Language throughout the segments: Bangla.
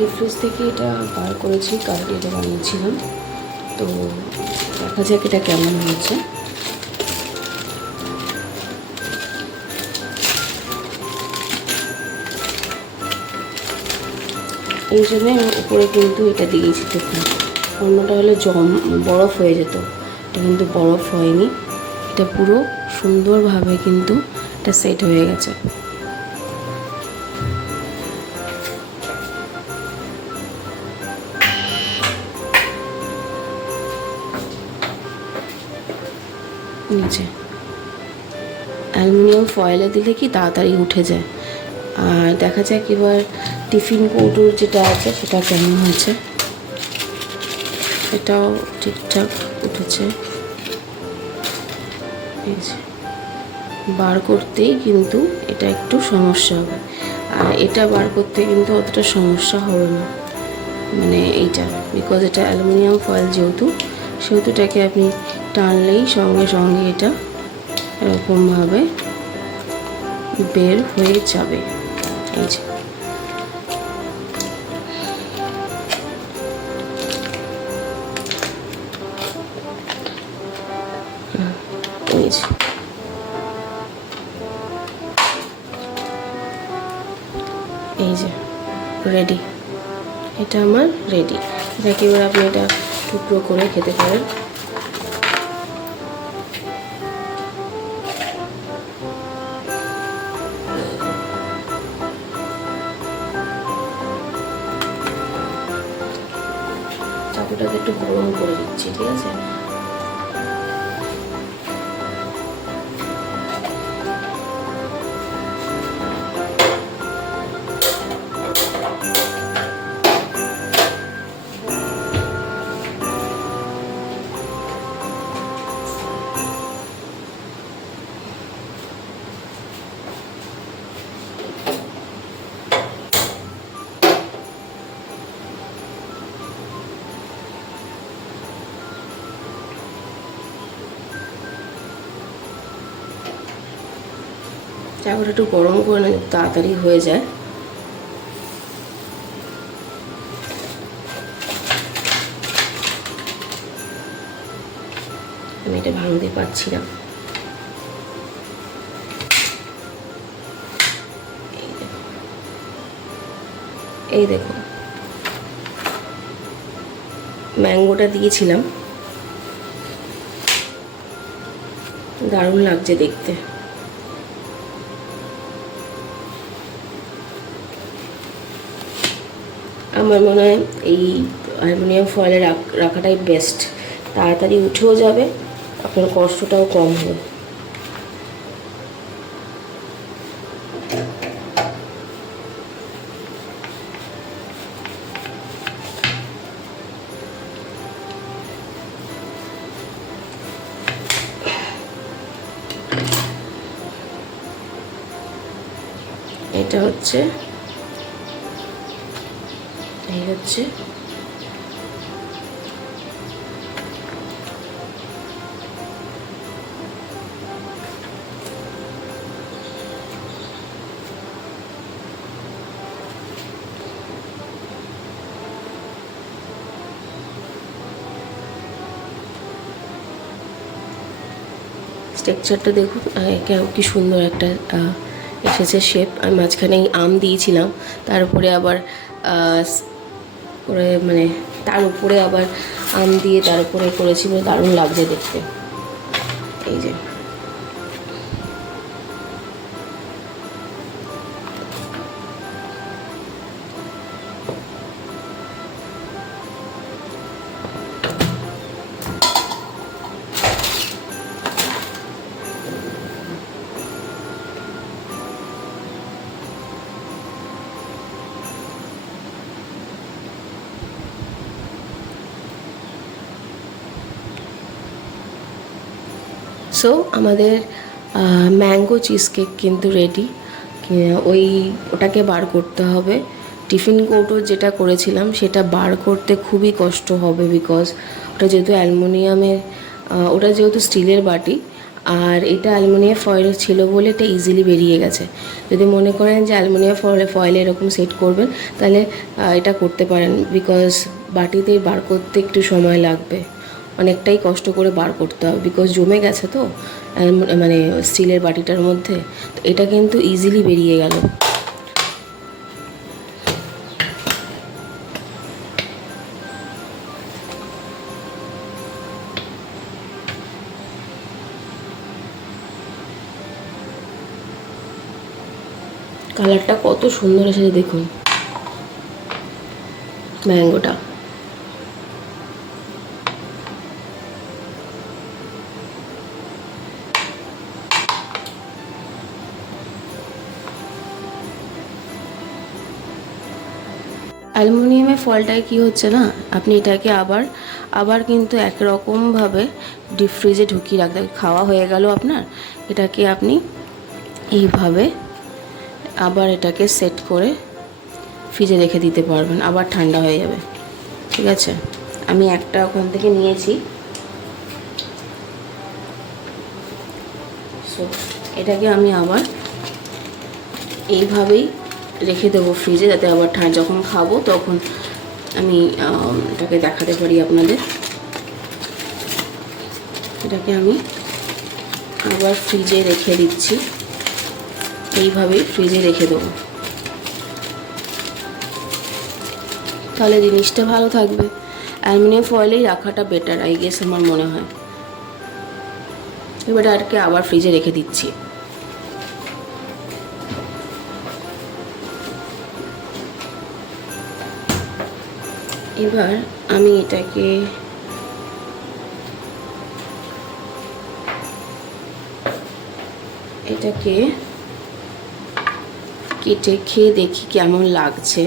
ডিপ ফ্রিজ থেকে এটা বার করেছি, কালকে এটা বানিয়েছিলাম। তো দেখা যাক এটা কেমন হয়েছে। এই জন্য উপরে কিন্তু এটা দিয়েছি, দেখুন। অন্যটা হলে বরফ হয়ে যেত, এটা কিন্তু বরফ হয়নি। এটা পুরো সুন্দরভাবে কিন্তু এটা সেট হয়ে গেছে। নিচে অ্যালুমিনিয়াম ফয়েলে দিলে কি তাড়াতাড়ি উঠে যায়। আর দেখা যাক এবার টিফিন কৌটোর যেটা আছে সেটা কেমন হয়েছে। এটাও ঠিকঠাক উঠেছে। বার করতেই কিন্তু এটা একটু সমস্যা হবে, আর এটা বার করতে কিন্তু অতটা সমস্যা হবে না, মানে এইটা, বিকজ এটা অ্যালুমিনিয়াম ফয়েল যেহেতু, সেহেতু এটাকে আপনি টানলেই সঙ্গে সঙ্গে এটা এরকমভাবে বের হয়ে যাবে। এই যে এই যে রেডি, এটা আমার রেডি। এটাকে এবার আপনি এটা টুকরো করে খেতে পারেন। চাকুটাকে একটু গরম করে দিচ্ছি, ঠিক আছে? চাকুটা একটু গরম করে না, তাড়াতাড়ি হয়ে যায়। আমি এটা ভাঙতে পারছি না। এই দেখো, ম্যাঙ্গোটা দিয়েছিলাম, দারুণ লাগছে দেখতে। আমার মনে হয় এই অ্যালুমিনিয়াম ফয়েলে রাখাটাই বেস্ট, তাড়াতাড়ি উঠেও যাবে, আপনার কষ্টটাও কম হবে। এটা হচ্ছে এই হচ্ছে স্ট্রাকচারটা দেখুন, কি সুন্দর একটা এসেছে শেপ। আমি মাঝখানে আম দিয়েছিলাম, তার উপরে আবার মানে তার উপরে আবার আম দিয়ে তার উপরে করেছি, দারুণ লাগছে দেখতে। এই যে সো আমাদের ম্যাঙ্গো চিজ কেক কিন্তু রেডি। ওটাকে বার করতে হবে। টিফিন কৌটো যেটা করেছিলাম সেটা বার করতে খুবই কষ্ট হবে, বিকজ ওটা যেহেতু অ্যালুমিনিয়ামের, ওটা যেহেতু স্টিলের বাটি, আর এটা অ্যালুমিনিয়াম ফয়েল ছিল বলে এটা ইজিলি বেরিয়ে গেছে। যদি মনে করেন যে অ্যালুমিনিয়াম ফয়েলে এরকম সেট করবেন, তাহলে এটা করতে পারেন, বিকজ বাটিতে বার করতে একটু সময় লাগবে, অনেকটাই কষ্ট করে বার করতে হবে, বিকজ জমে গেছে তো মানে স্টিলের বাটিটার মধ্যে। তো এটা কিন্তু ইজিলি বেরিয়ে গেল। কালারটা কত সুন্দর এসেছে দেখুন, ম্যাঙ্গোটা। অ্যালুমিনিয়ামের ফয়েলটায় কী হচ্ছে না, আপনি এটাকে আবার কিন্তু একরকমভাবে ডিপ ফ্রিজে ঢুকিয়ে রাখতে হবে। খাওয়া হয়ে গেল আপনার, এটাকে আপনি এইভাবে আবার এটাকে সেট করে ফ্রিজে রেখে দিতে পারবেন, আবার ঠান্ডা হয়ে যাবে। ঠিক আছে, আমি একটা ওখান থেকে নিয়েছি। সো এটাকে আমি আবার এইভাবেই রেখে দেবো ফ্রিজে, যাতে আবার যখন খাবো তখন আমি এটাকে দেখাতে পারি আপনাদের। এটাকে আমি আবার ফ্রিজে রেখে দিচ্ছি, এইভাবেই ফ্রিজে রেখে দেবো, তাহলে জিনিসটা ভালো থাকবে। অ্যালুমিনিয়াম ফয়েলেই রাখাটা বেটার, আই গেস, আমার মনে হয়। এবার এটাকে আবার ফ্রিজে রেখে দিচ্ছি। এবার আমি এটাকে কেটে খেয়ে দেখি কেমন লাগছে।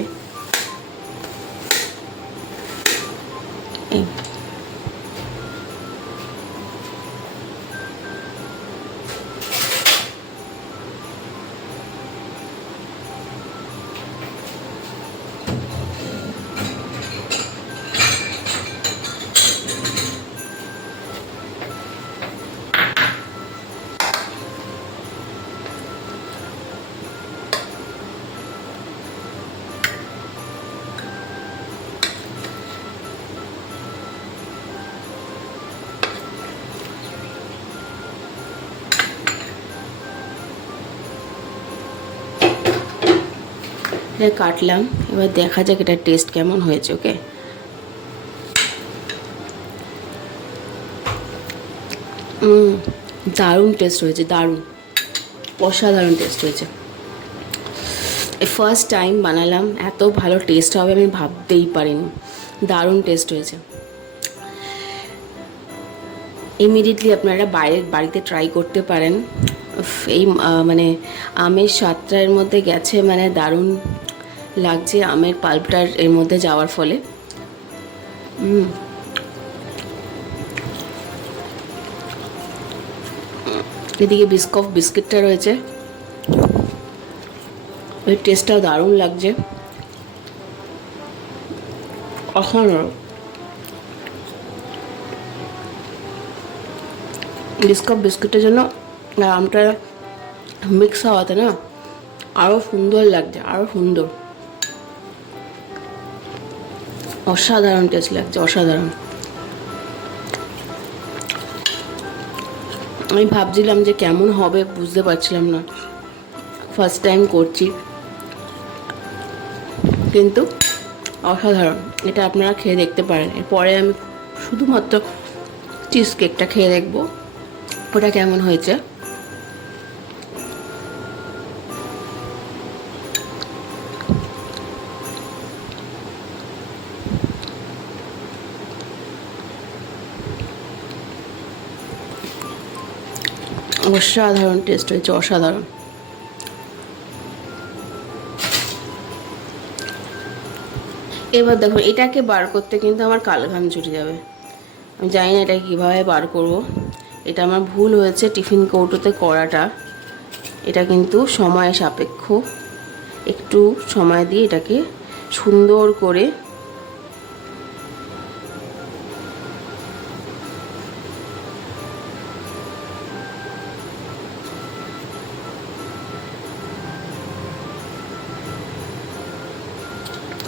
এটা কাটলাম, এবার দেখা যাক এটার টেস্ট কেমন হয়েছে। ওকে, দারুণ টেস্ট হয়েছে, দারুণ, অসাধারণ টেস্ট হয়েছে। ফার্স্ট টাইম বানালাম, এত ভালো টেস্ট হবে আমি ভাবতেই পারিনি। দারুণ টেস্ট হয়েছে। ইমিডিয়েটলি আপনারা বাড়িতে ট্রাই করতে পারেন। এই মানে আমের স্বাদটা এর মধ্যে গেছে, মানে দারুণ লাগছে আমের পাল্পটার এর মধ্যে যাওয়ার ফলে। এদিকে বিস্কিটটা রয়েছে, এর টেস্টটাও দারুণ লাগছে, অসাধারণ। বিস্কিটের জন্য আমটা মিক্স হওয়াতে না আরও সুন্দর লাগছে, আরও সুন্দর, অসাধারণ টেস্ট লাগছে, অসাধারণ। আমি ভাবছিলাম যে কেমন হবে, বুঝতে পারছিলাম না, ফার্স্ট টাইম করছি, কিন্তু অসাধারণ। এটা আপনারা খেয়ে দেখতে পারেন। এরপরে আমি শুধুমাত্র চিজ কেকটা খেয়ে দেখবো ওটা কেমন হয়েছে। অসাধারণ টেস্ট হয়েছে, অসাধারণ। এবার দেখো, এটাকে বার করতে কিন্তু আমার কালো ঘাম ছুটে যাবে। আমি জানি না এটা কীভাবে বার করব। এটা আমার ভুল হয়েছে টিফিন কৌটোতে করাটা। এটা কিন্তু সময় সাপেক্ষ, একটু সময় দিয়ে এটাকে সুন্দর করে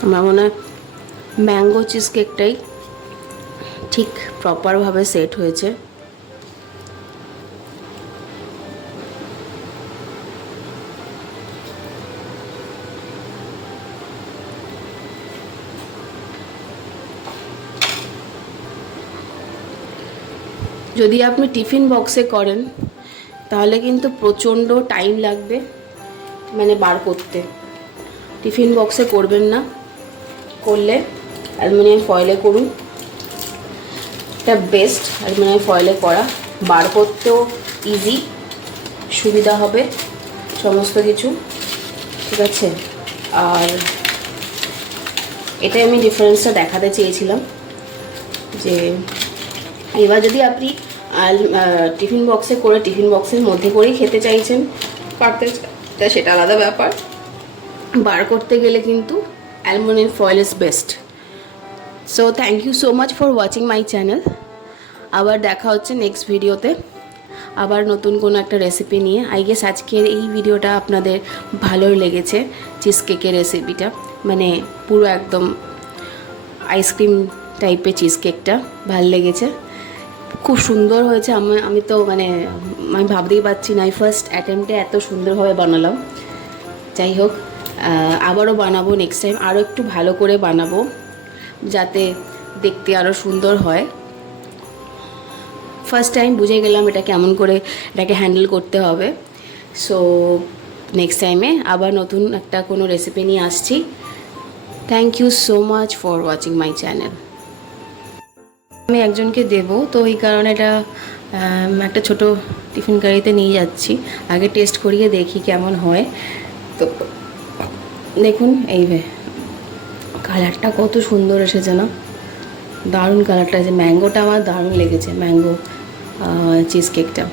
আমার মনে হয় ম্যাঙ্গো চিজ কেকটাই ঠিক প্রপারভাবে সেট হয়েছে। যদি আপনি টিফিন বক্সে করেন তাহলে কিন্তু প্রচণ্ড টাইম লাগবে মানে বার করতে। টিফিন বক্সে করবেন না, করলে অ্যালুমিনিয়াম ফয়েলে করুন, এটা বেস্ট। অ্যালুমিনিয়াম ফয়েলে করা, বার করতেও ইজি, সুবিধা হবে সমস্ত কিছু, ঠিক আছে। আর এটাই আমি ডিফারেন্সটা দেখাতে চেয়েছিলাম যে এবার যদি আপনি টিফিন বক্সে করে টিফিন বক্সের মধ্যে করেই খেতে চাইছেন, পারতে তা সেটা আলাদা ব্যাপার। বার করতে গেলে কিন্তু aluminium foil is best. So thank you so much for watching my channel. আবার দেখা হচ্ছে নেক্সট ভিডিওতে, আবার নতুন কোনো একটা রেসিপি নিয়ে। আই গেস আজকের এই ভিডিওটা আপনাদের ভালোই লেগেছে, চিজ কেকের রেসিপিটা, মানে পুরো একদম আইসক্রিম টাইপের চিজ কেকটা ভালো লেগেছে, খুব সুন্দর হয়েছে। আমি তো মানে আমি ভাবতেই পারছি না, আমি ফার্স্ট অ্যাটেম্পটে এত সুন্দরভাবে বানালাম। যাই হোক, আবারও বানাবো নেক্সট টাইম, আরও একটু ভালো করে বানাবো যাতে দেখতে আরও সুন্দর হয়। ফার্স্ট টাইম বুঝে গেলাম এটা কেমন করে এটাকে হ্যান্ডেল করতে হবে। সো নেক্সট টাইমে আবার নতুন একটা কোনো রেসিপি নিয়ে আসছি। Thank you so much for watching my channel. আমি একজনকে দেব, তো এই কারণে এটা একটা ছোট টিফিন কারিতে নিয়ে যাচ্ছি, আগে টেস্ট করিয়ে দেখি কেমন হয়। তো দেখুন এই কালারটা কত সুন্দর এসেছে না, দারুণ কালারটা আছে। ম্যাঙ্গোটা আমার দারুণ লেগেছে, ম্যাঙ্গো চিজ কেকটা।